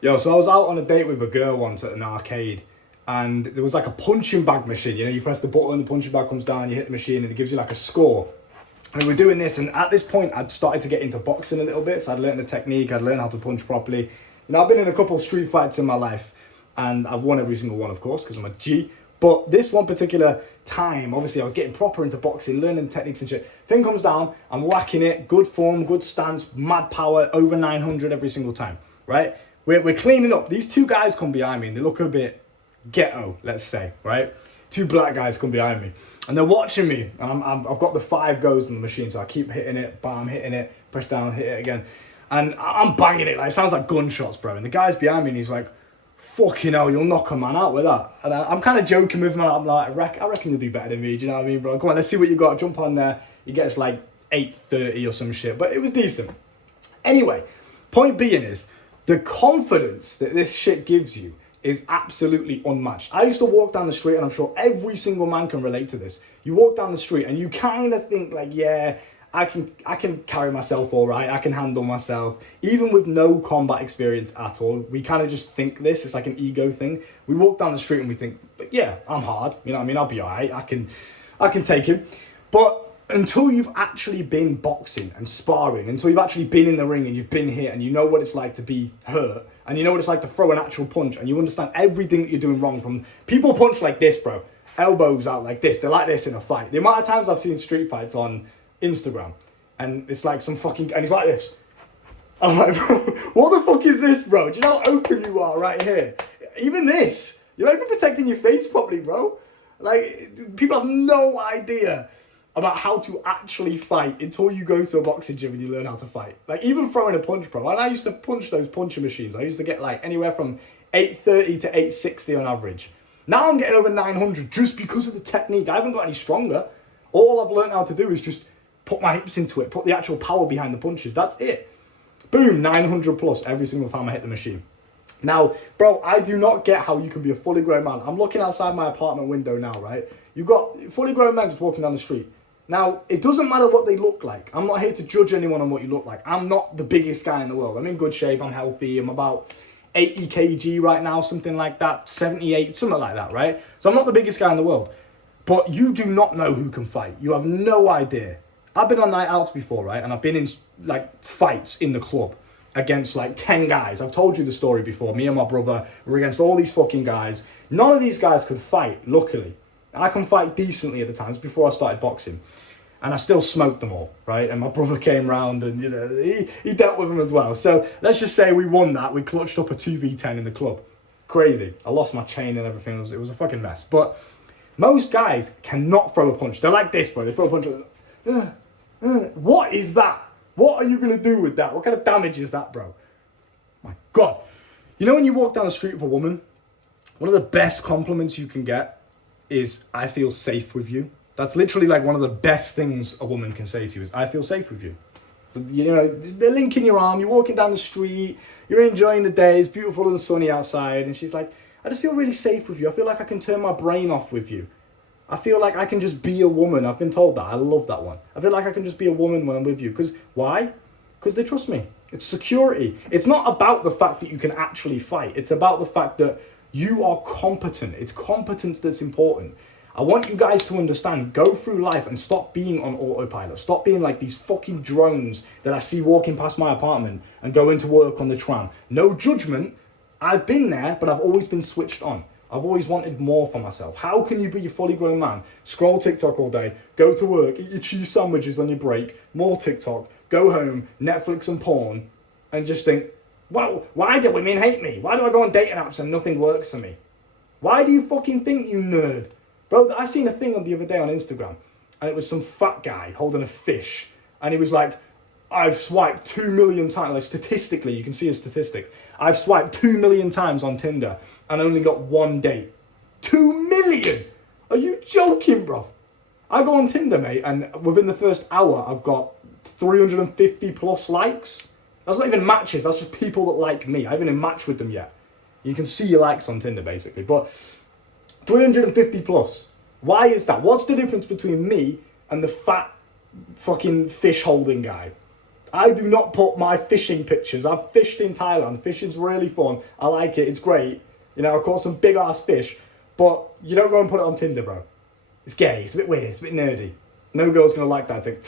Yo, so I was out on a date with a girl once at an arcade, and there was like a punching bag machine. You know, you press the button, the punching bag comes down, you hit the machine, and it gives you like a score. And we're doing this, and at this point, I'd started to get into boxing a little bit, so I'd learned the technique, I'd learned how to punch properly. You know, I've been in a couple of street fights in my life, and I've won every single one, of course, because I'm a G. But this one particular time, obviously, I was getting proper into boxing, learning techniques and shit. Thing comes down, I'm whacking it, good form, good stance, mad power, over 900 every single time, right? We're cleaning up. These two guys come behind me, and they look a bit ghetto, let's say, right? Two black guys come behind me, and they're watching me, and I've got the 5 goes in the machine, so I keep hitting it, bam, hitting it, push down, hit it again, and I'm banging it, like, it sounds like gunshots, bro, and the guy's behind me, and he's like, fucking hell, you'll knock a man out with that. And I'm kind of joking with him, I'm like, I reckon you'll do better than me, do you know what I mean, bro? Come on, let's see what you got, jump on there. He gets like 830 or some shit, but it was decent. Anyway, point being is, the confidence that this shit gives you is absolutely unmatched. I used to walk down the street, and I'm sure every single man can relate to this. You walk down the street and you kind of think like, yeah, I can carry myself all right. I can handle myself. Even with no combat experience at all, we kind of just think this. It's like an ego thing. We walk down the street and we think, but yeah, I'm hard. You know what I mean? I'll be all right. I can take him. But until you've actually been boxing and sparring, until you've actually been in the ring and you've been hit and you know what it's like to be hurt and you know what it's like to throw an actual punch and you understand everything that you're doing wrong, from people punch like this, bro, elbows out like this, they're like this in a fight. The amount of times I've seen street fights on Instagram and it's like some fucking, and he's like this. I'm like, bro, what the fuck is this, bro? Do you know how open you are right here? Even this, you're not even protecting your face properly, bro. Like, people have no idea about how to actually fight until you go to a boxing gym and you learn how to fight. Like, even throwing a punch, bro. And I used to punch those punching machines. I used to get like anywhere from 830 to 860 on average. Now I'm getting over 900 just because of the technique. I haven't got any stronger. All I've learned how to do is just put my hips into it, put the actual power behind the punches. That's it. Boom, 900 plus every single time I hit the machine. Now, bro, I do not get how you can be a fully grown man. I'm looking outside my apartment window now, right? You've got fully grown men just walking down the street. Now, it doesn't matter what they look like. I'm not here to judge anyone on what you look like. I'm not the biggest guy in the world. I'm in good shape. I'm healthy. I'm about 80 kg right now, something like that. 78, something like that, right? So I'm not the biggest guy in the world. But you do not know who can fight. You have no idea. I've been on night outs before, right? And I've been in like fights in the club against like 10 guys. I've told you the story before. Me and my brother were against all these fucking guys. None of these guys could fight, luckily. I can fight decently at the times before I started boxing. And I still smoked them all, right? And my brother came round and, you know, he dealt with them as well. So let's just say we won that. We clutched up a 2v10 in the club. Crazy. I lost my chain and everything. It was a fucking mess. But most guys cannot throw a punch. They're like this, bro. They throw a punch. What is that? What are you going to do with that? What kind of damage is that, bro? My God. You know when you walk down the street with a woman, one of the best compliments you can get is, I feel safe with you. That's literally like one of the best things a woman can say to you is, I feel safe with you. You know, they're linking your arm, you're walking down the street, you're enjoying the day, it's beautiful and sunny outside, and she's like, I just feel really safe with you. I feel like I can turn my brain off with you. I feel like I can just be a woman. I've been told that. I love that one. I feel like I can just be a woman when I'm with you. Because why? Because they trust me. It's security. It's not about the fact that you can actually fight. It's about the fact that you are competent. It's competence that's important. I want you guys to understand, go through life and stop being on autopilot. Stop being like these fucking drones that I see walking past my apartment and go into work on the tram. No judgment. I've been there, but I've always been switched on. I've always wanted more for myself. How can you be a fully grown man, scroll TikTok all day, go to work, eat your cheese sandwiches on your break, more TikTok, go home, Netflix and porn, and just think, well, why do women hate me? Why do I go on dating apps and nothing works for me? Why do you fucking think, you nerd? Bro, I seen a thing on the other day on Instagram, and it was some fat guy holding a fish, and he was like, I've swiped 2 million times, like statistically, you can see his statistics. I've swiped 2 million times on Tinder and only got one date. 2 million? Are you joking, bro? I go on Tinder, mate, and within the first hour, I've got 350 plus likes. That's not even matches, that's just people that like me. I haven't even matched with them yet. You can see your likes on Tinder, basically. But 350 plus. Why is that? What's the difference between me and the fat fucking fish holding guy? I do not put my fishing pictures. I've fished in Thailand. Fishing's really fun. I like it. It's great. You know, I caught some big ass fish. But you don't go and put it on Tinder, bro. It's gay. It's a bit weird. It's a bit nerdy. No girl's going to like that and think,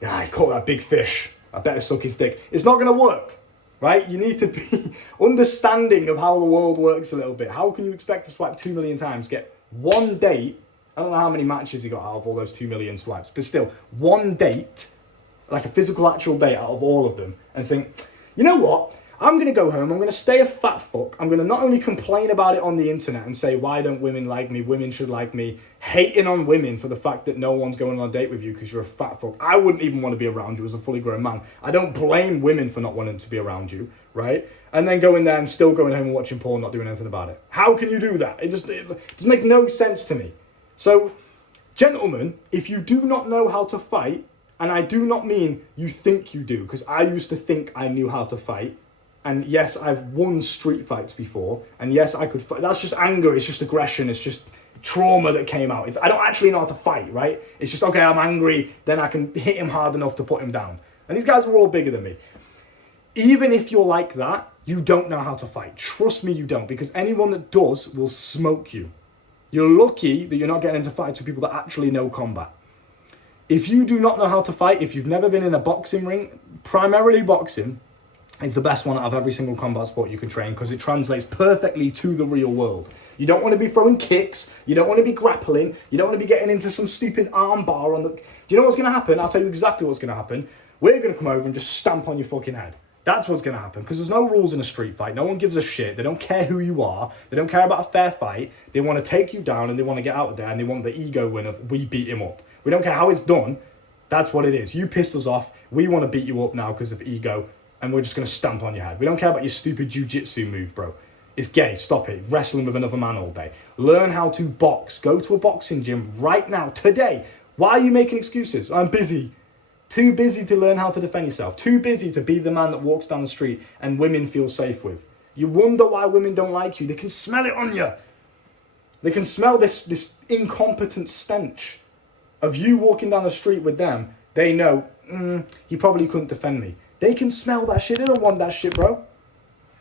yeah, I caught that big fish. I better suck his dick. It's not going to work, right? You need to be understanding of how the world works a little bit. How can you expect to swipe 2 million times, get one date? I don't know how many matches he got out of all those 2 million swipes, but still, one date, like a physical actual date out of all of them, and think, you know what? I'm going to go home, I'm going to stay a fat fuck, I'm going to not only complain about it on the internet and say, why don't women like me, women should like me, hating on women for the fact that no one's going on a date with you because you're a fat fuck. I wouldn't even want to be around you as a fully grown man. I don't blame women for not wanting to be around you, right? And then going there and still going home and watching porn, not doing anything about it. How can you do that? It just makes no sense to me. So, gentlemen, if you do not know how to fight, and I do not mean you think you do, because I used to think I knew how to fight, and yes, I've won street fights before, and yes, I could fight. That's just anger, it's just aggression, it's just trauma that came out. I don't actually know how to fight, right? It's just, okay, I'm angry, then I can hit him hard enough to put him down. And these guys were all bigger than me. Even if you're like that, you don't know how to fight. Trust me, you don't, because anyone that does will smoke you. You're lucky that you're not getting into fights with people that actually know combat. If you do not know how to fight, if you've never been in a boxing ring, primarily boxing is the best one out of every single combat sport you can train because it translates perfectly to the real world. You don't want to be throwing kicks, you don't want to be grappling, you don't want to be getting into some stupid arm bar on the... Do you know what's going to happen? I'll tell you exactly what's going to happen. We're going to come over and just stamp on your fucking head. That's what's going to happen because there's no rules in a street fight. No one gives a shit. They don't care who you are. They don't care about a fair fight. They want to take you down and they want to get out of there and they want the ego win of we beat him up. We don't care how it's done. That's what it is. You pissed us off. We want to beat you up now because of ego and we're just going to stamp on your head. We don't care about your stupid jiu-jitsu move, bro. It's gay. Stop it. Wrestling with another man all day. Learn how to box. Go to a boxing gym right now, today. Why are you making excuses? I'm busy. Too busy to learn how to defend yourself. Too busy to be the man that walks down the street and women feel safe with. You wonder why women don't like you. They can smell it on you. They can smell this incompetent stench of you walking down the street with them. They know, he probably couldn't defend me. They can smell that shit. They don't want that shit, bro.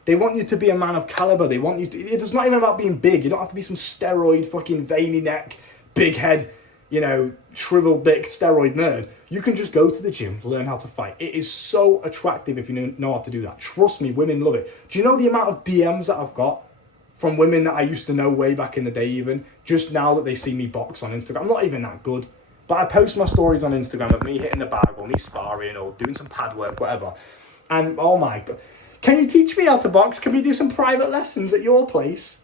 They want you to be a man of caliber. They want you to... It's not even about being big. You don't have to be some steroid, fucking veiny neck, big head, you know, shriveled dick, steroid nerd. You can just go to the gym, learn how to fight. It is so attractive if you know how to do that. Trust me, women love it. Do you know the amount of DMs that I've got from women that I used to know way back in the day even, just now that they see me box on Instagram? I'm not even that good. But I post my stories on Instagram of me hitting the bag or me sparring or doing some pad work, whatever. And, oh my God. Can you teach me how to box? Can we do some private lessons at your place?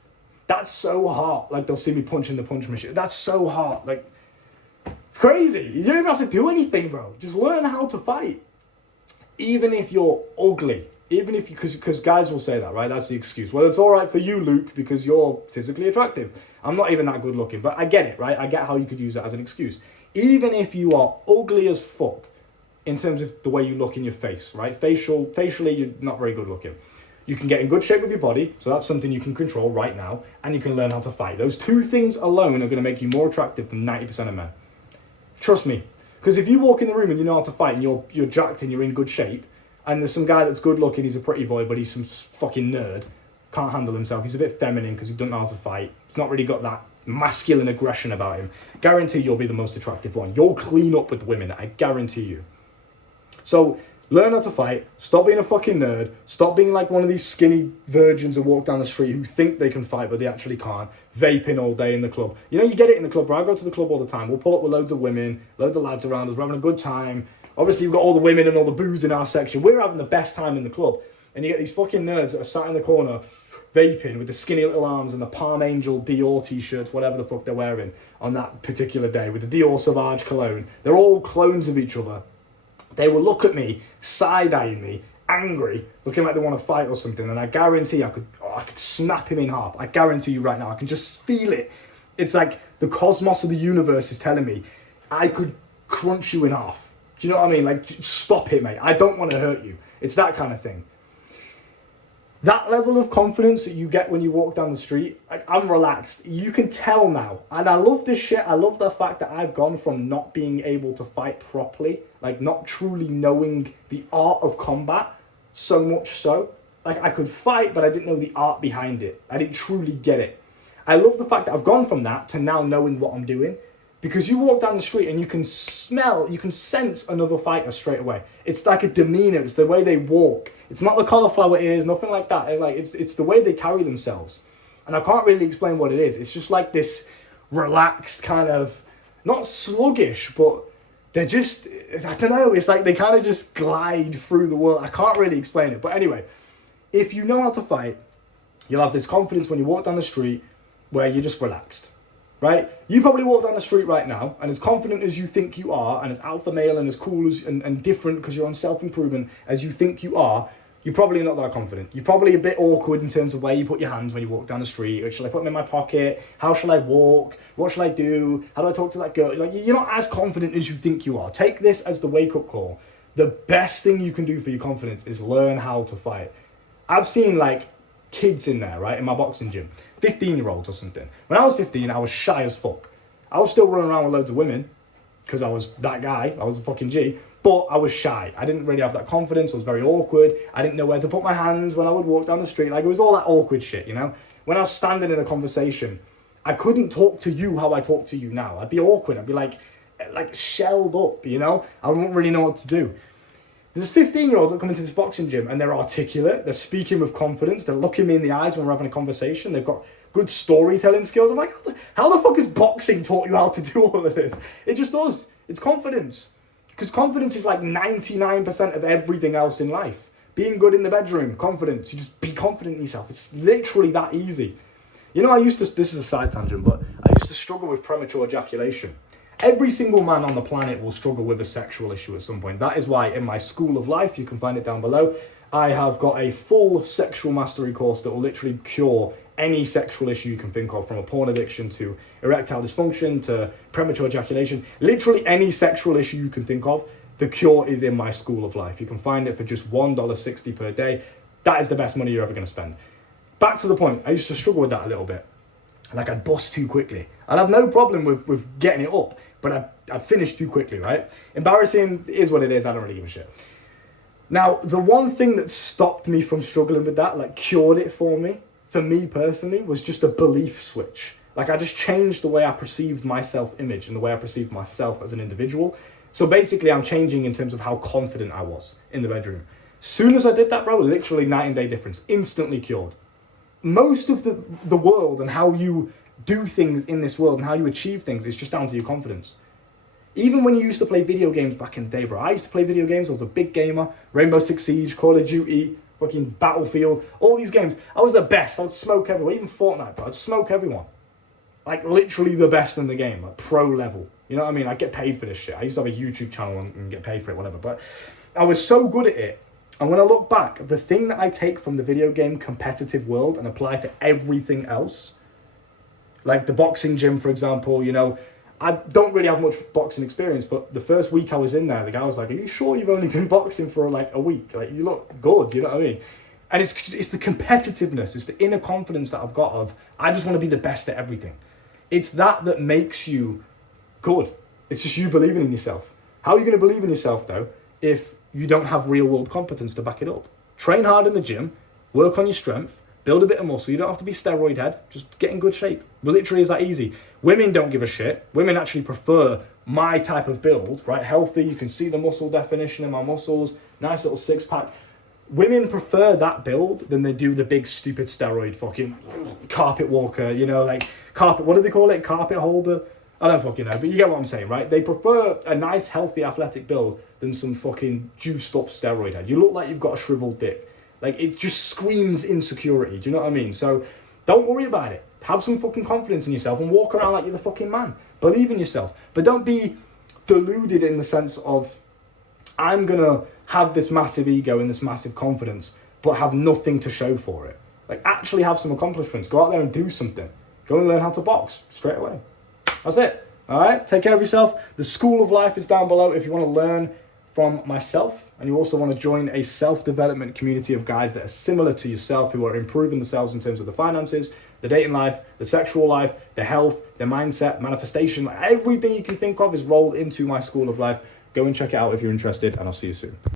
That's so hot. Like, they'll see me punching the punch machine. That's so hot. Like, it's crazy. You don't even have to do anything, bro. Just learn how to fight. Even if you're ugly. Even if you... Because guys will say that, right? That's the excuse. Well, it's all right for you, Luke, because you're physically attractive. I'm not even that good looking. But I get it, right? I get how you could use that as an excuse. Even if you are ugly as fuck, in terms of the way you look in your face, right? Facially, you're not very good looking. You can get in good shape with your body, so that's something you can control right now, and you can learn how to fight. Those two things alone are going to make you more attractive than 90% of men. Trust me. Because if you walk in the room and you know how to fight, and you're jacked and you're in good shape, and there's some guy that's good looking, he's a pretty boy, but he's some fucking nerd, can't handle himself, he's a bit feminine because he doesn't know how to fight, he's not really got that masculine aggression about him, guarantee you'll be the most attractive one. You'll clean up with women, I guarantee you. So learn how to fight, stop being a fucking nerd, stop being like one of these skinny virgins who walk down the street who think they can fight but they actually can't, vaping all day in the club. You know, you get it in the club, bro. I go to the club all the time. We'll pull up with loads of women, loads of lads around us, we're having a good time. Obviously we've got all the women and all the booze in our section. We're having the best time in the club. And you get these fucking nerds that are sat in the corner vaping with the skinny little arms and the Palm Angel Dior t-shirts, whatever the fuck they're wearing on that particular day with the Dior Sauvage cologne. They're all clones of each other. They will look at me, side-eyeing me, angry, looking like they want to fight or something, and I guarantee I could snap him in half. I guarantee you right now, I can just feel it. It's like the cosmos of the universe is telling me, I could crunch you in half. Do you know what I mean? Like, stop it, mate. I don't want to hurt you. It's that kind of thing. That level of confidence that you get when you walk down the street, like, I'm relaxed. You can tell now. And I love this shit. I love the fact that I've gone from not being able to fight properly, like not truly knowing the art of combat, so much so. Like, I could fight, but I didn't know the art behind it. I didn't truly get it. I love the fact that I've gone from that to now knowing what I'm doing. Because you walk down the street and you can sense another fighter straight away. It's like a demeanor, it's the way they walk. It's not the cauliflower ears, nothing like that. It's the way they carry themselves. And I can't really explain what it is. It's just like this relaxed kind of, not sluggish, but they're just, I don't know, it's like they kind of just glide through the world. I can't really explain it. But anyway, if you know how to fight, you'll have this confidence when you walk down the street where you're just relaxed. Right? You probably walk down the street right now, and as confident as you think you are, and as alpha male and as cool as and different because you're on self-improvement as you think you are, you're probably not that confident. You're probably a bit awkward in terms of where you put your hands when you walk down the street. Shall I put them in my pocket? How shall I walk? What shall I do? How do I talk to that girl? Like, you're not as confident as you think you are. Take this as the wake-up call. The best thing you can do for your confidence is learn how to fight. I've seen, like, kids in there, right, in my boxing gym, 15-year-olds or something. When I was 15, I was shy as fuck. I was still running around with loads of women because I was that guy. I was a fucking G, but I was shy. I didn't really have that confidence. I was very awkward. I didn't know where to put my hands when I would walk down the street. Like, it was all that awkward shit, you know? When I was standing in a conversation, I couldn't talk to you how I talk to you now. I'd be awkward. I'd be like shelled up, you know? I wouldn't really know what to do. There's 15-year-olds that come into this boxing gym and they're articulate, they're speaking with confidence, they're looking me in the eyes when we're having a conversation, they've got good storytelling skills. I'm like, how the fuck has boxing taught you how to do all of this? It just does. It's confidence. Because confidence is like 99% of everything else in life. Being good in the bedroom, confidence. You just be confident in yourself. It's literally that easy. You know, this is a side tangent, but I used to struggle with premature ejaculation. Every single man on the planet will struggle with a sexual issue at some point. That is why in my School of Life, you can find it down below, I have got a full sexual mastery course that will literally cure any sexual issue you can think of, from a porn addiction to erectile dysfunction to premature ejaculation. Literally any sexual issue you can think of, the cure is in my School of Life. You can find it for just $1.60 per day. That is the best money you're ever going to spend. Back to the point, I used to struggle with that a little bit. Like, I'd bust too quickly. I'd have no problem with getting it up, but I'd finish too quickly, right? Embarrassing is what it is. I don't really give a shit. Now, the one thing that stopped me from struggling with that, like cured it for me personally, was just a belief switch. Like, I just changed the way I perceived my self-image and the way I perceived myself as an individual. So basically, I'm changing in terms of how confident I was in the bedroom. Soon as I did that, bro, literally night and day difference, instantly cured. Most of the world and how you do things in this world and how you achieve things is just down to your confidence. Even when you used to play video games back in the day, bro. I used to play video games. I was a big gamer. Rainbow Six Siege, Call of Duty, fucking Battlefield, all these games. I was the best. I'd smoke everyone. Even Fortnite, bro. I'd smoke everyone. Like, literally the best in the game, like pro level. You know what I mean? I get paid for this shit. I used to have a YouTube channel and get paid for it, whatever. But I was so good at it. And when I look back, the thing that I take from the video game competitive world and apply to everything else, like the boxing gym, for example, you know, I don't really have much boxing experience, but the first week I was in there, the guy was like, "Are you sure you've only been boxing for like a week? Like, you look good," you know what I mean? And it's the competitiveness, it's the inner confidence that I've got of, I just want to be the best at everything. It's that makes you good. It's just you believing in yourself. How are you going to believe in yourself, though, if you don't have real world competence to back it up? Train hard in the gym, work on your strength, build a bit of muscle. You don't have to be steroid head, just get in good shape. Literally is that easy. Women don't give a shit. Women actually prefer my type of build, right? Healthy, you can see the muscle definition in my muscles, nice little six pack. Women prefer that build than they do the big stupid steroid fucking carpet walker, you know, like carpet, what do they call it? Carpet holder? I don't fucking know, but you get what I'm saying, right? They prefer a nice, healthy, athletic build than some fucking juiced up steroid head. You look like you've got a shriveled dick. Like, it just screams insecurity, do you know what I mean? So don't worry about it. Have some fucking confidence in yourself and walk around like you're the fucking man. Believe in yourself. But don't be deluded in the sense of, I'm gonna have this massive ego and this massive confidence, but have nothing to show for it. Like, actually have some accomplishments. Go out there and do something. Go and learn how to box straight away. That's it. All right? Take care of yourself. The School of Life is down below if you want to learn from myself, and you also want to join a self-development community of guys that are similar to yourself, who are improving themselves in terms of the finances, the dating life, the sexual life, the health, their mindset, manifestation, everything you can think of is rolled into my school of life. Go and check it out if you're interested, and I'll see you soon.